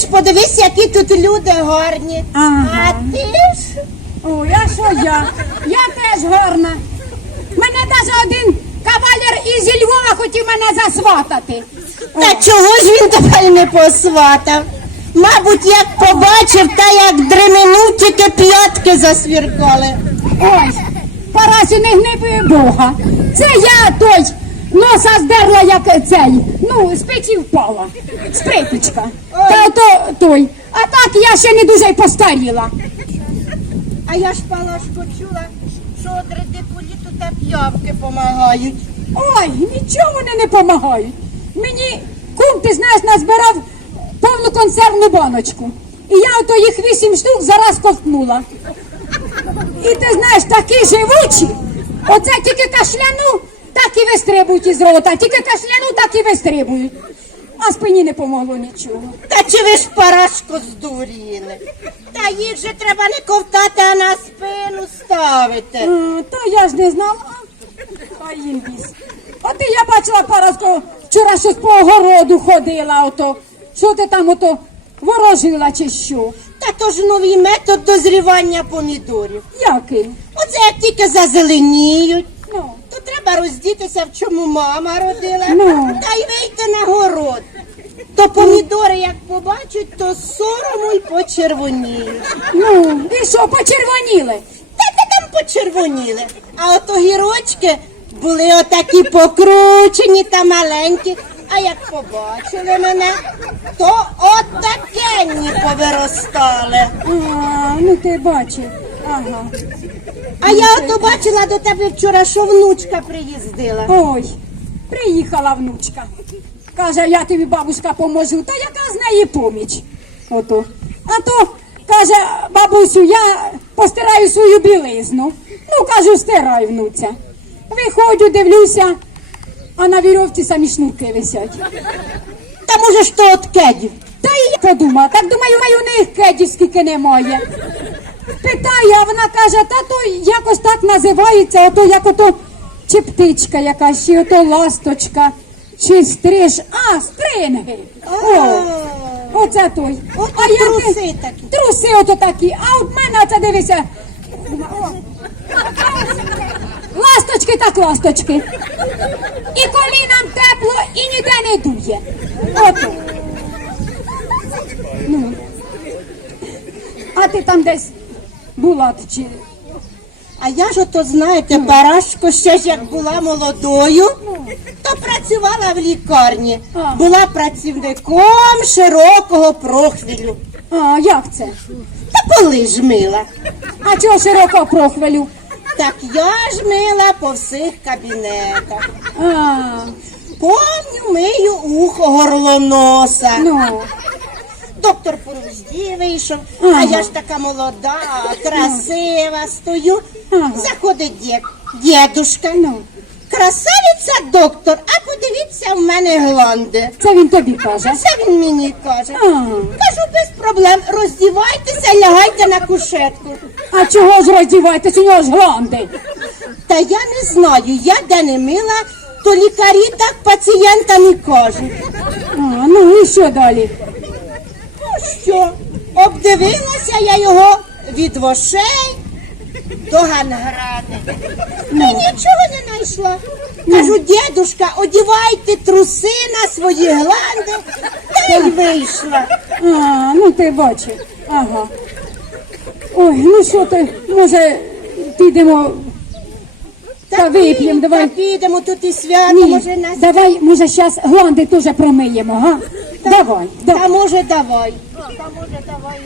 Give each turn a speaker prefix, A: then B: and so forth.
A: ж подивись, які тут люди гарні.
B: Ага.
A: А ти ж.
B: Ой, а що я? Я теж гарна. Мене навіть один кавалер із Львова хотів мене засватати.
A: Та чого ж він тебе не посватав? Мабуть, як побачив, та як дременув, тільки п'ятки засвіркали.
B: Ой, Парасю, не гниби Бога. Це я той носа здерла, як цей. Ну, з печі впала. З припічка. Та ото той. А так я ще не дуже й постаріла.
A: А я ж палашко чула, що от редикуліту та п'явки помагають.
B: Ой, нічого вони не допомагають. Мені кум, ти знаєш, назбирав повну консервну баночку. І я ото їх вісім штук зараз ковтнула. І ти знаєш, такі живучі. Оце тільки кашляну, так і вистрибують із рота. Тільки кашляну, так і вистрибують. А спині не помогло нічого.
A: Та чи ви ж парашко здуріли? Та їх же треба не ковтати, а на спину ставити.
B: А, та я ж не знала. А їм біс. А ти я бачила Параско, вчора щось по огороду ходила ото. Що ти там ото ворожила чи що?
A: Та то ж новий метод дозрівання помідорів.
B: Який?
A: Оце як тільки зазеленіють,
B: Ну,
A: треба роздітися, в чому мама родила,
B: Ну.
A: та й вийти на город. То помідори, як побачать, то сорому й почервоніють.
B: ну, і що, почервоніли?
A: Та ти там почервоніли. А от огірочки були отакі покручені та маленькі. А як побачили мене, то отакенні повиростали.
B: А, ну ти бачив. Ага.
A: А я ото бачила до тебе вчора, що внучка приїздила.
B: Ой, приїхала внучка. Каже, я тобі бабушка поможу. Та яка з неї поміч? Ото. А то каже, бабусю, я постираю свою білизну. Ну, кажу, стирай, внуця. Виходжу, дивлюся, а на вірьовці самі шнурки висять.
A: Та може ж то от кедів.
B: Та і я подумала, так думаю, маю у них кедів скільки немає. Питаю, а вона каже, та то якось так називається, ото як ото чи птичка якась, чи ото ласточка, чи стриж. А, стринги. О, оце той.
A: От
B: а я
A: труси
B: ти-
A: такі.
B: Труси ото такі. А от мене оце дивися. Ласточки так ласточки. І колінам тепло, і ніде не дує. Ото. Ну. А ти там десь була чи.
A: А я ж ото знаєте, Парашко ще ж як була молодою, то працювала в лікарні. Була працівником широкого профілю.
B: А, як це?
A: Та коли ж мила?
B: А чого широко прохвалю?
A: Так я ж мила по всіх кабінетах.
B: А,
A: Помню, мию ухо горлоноса.
B: ну.
A: Доктор по вийшов, а я ж така молода, красива, стою. Заходить дід, дідушка.
B: Ну.
A: Красавиця доктор, а подивіться в мене гланди.
B: Це він тобі каже.
A: Це він мені каже. Кажу, без проблем, роздівайтеся, лягайте на кушетку.
B: а чого ж роздіваєтесь, у нього ж гланди?
A: Та я не знаю, я де не мила, то лікарі так пацієнтам і кажуть.
B: А, ну і що далі?
A: Ну що, обдивилася я його від вошей до ганграни. І нічого не знайшла. Кажу, дідушка, одівайте труси на свої гланди, та й вийшла.
B: А, ну ти бачив. Ага. Ой, ну що ти, може, підемо та вип'ємо,
A: Та підемо тут і свято,
B: Ні,
A: може нас.
B: давай, може, зараз гланди теж промиємо, га? Давай,
A: Та
B: давай.
A: може давай. Та може давай.